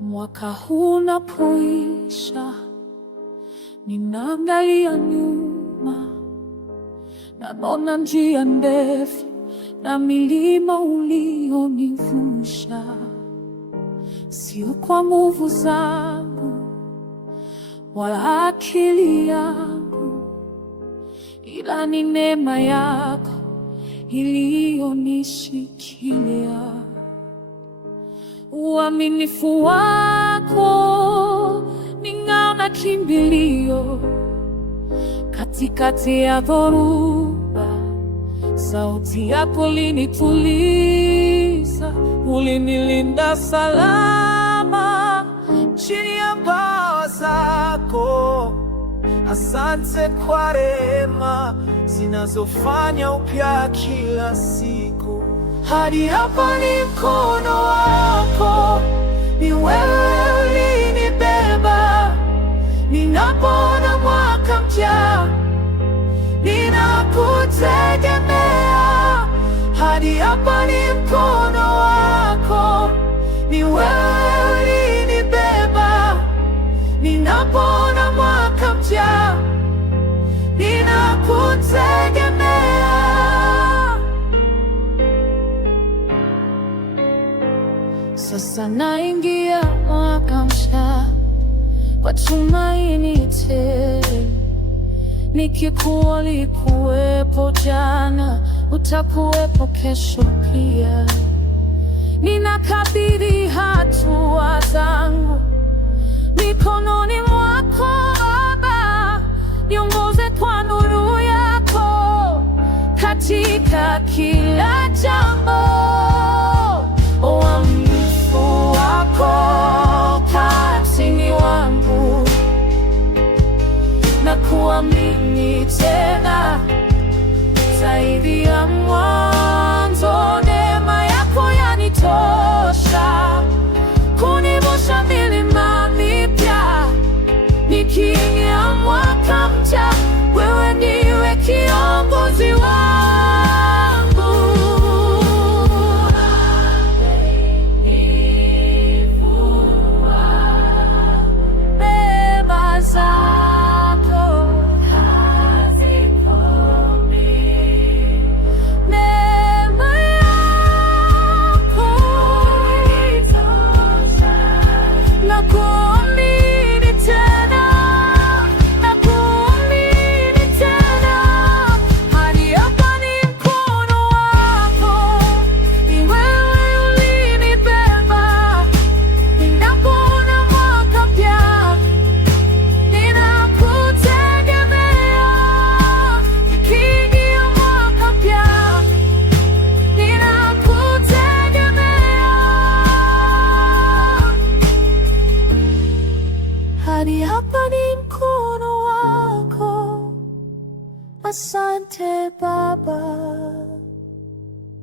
Mwaka huu unapoisha, ninaangalia nyuma, naona njia ndefu na milima ulionivusha. Sio kwa nguvu zangu wala akili yangu, ila ni neema yako iliyonishikilia. Uaminifu wako ni ngao na kimbilio katikati ya dhoruba. Sauti yako ilinituliza, ulinilinda salama chini ya mbawa zako. Asante kwa rehema zinazofanya upya kila siku. Hadi hapa ni mkono wako, ni wewe ulinibeba. Ninapoona mwaka mpya, ninakutegemea. Hadi hapa ni mkono wako, ni wewe ulinibeba. Ninapoona mwaka mpya, ninakutegemea. Sasa naingia mwaka mpya kwa tumaini tele, nikikuwa ulikuwepo jana, utakuwepo kesho pia. Ninakabidhi hatua zangu mikononi mwako Baba, niongoze kwa nuru yako katika kila jambo. Uaminifu wako kazini wangu, na kuamini tena zaidi ya mwanzo. Neema yako yanitosha kunivusha milima mipya. Nikiingia mwaka mpya, wewe ndiwe kiongozi wangu. Neema zako hazikomi, neema yako initosha. Nakuamini tena, nakuamini tena. Hadi hapa ni mkono wako, ni wewe ulinibeba. Ninapoona mwaka mpya, ninakutegemea. Nikiingia mwaka mpya, ninakutegemea. Hadi hapa ni mkono wako. Asante Baba.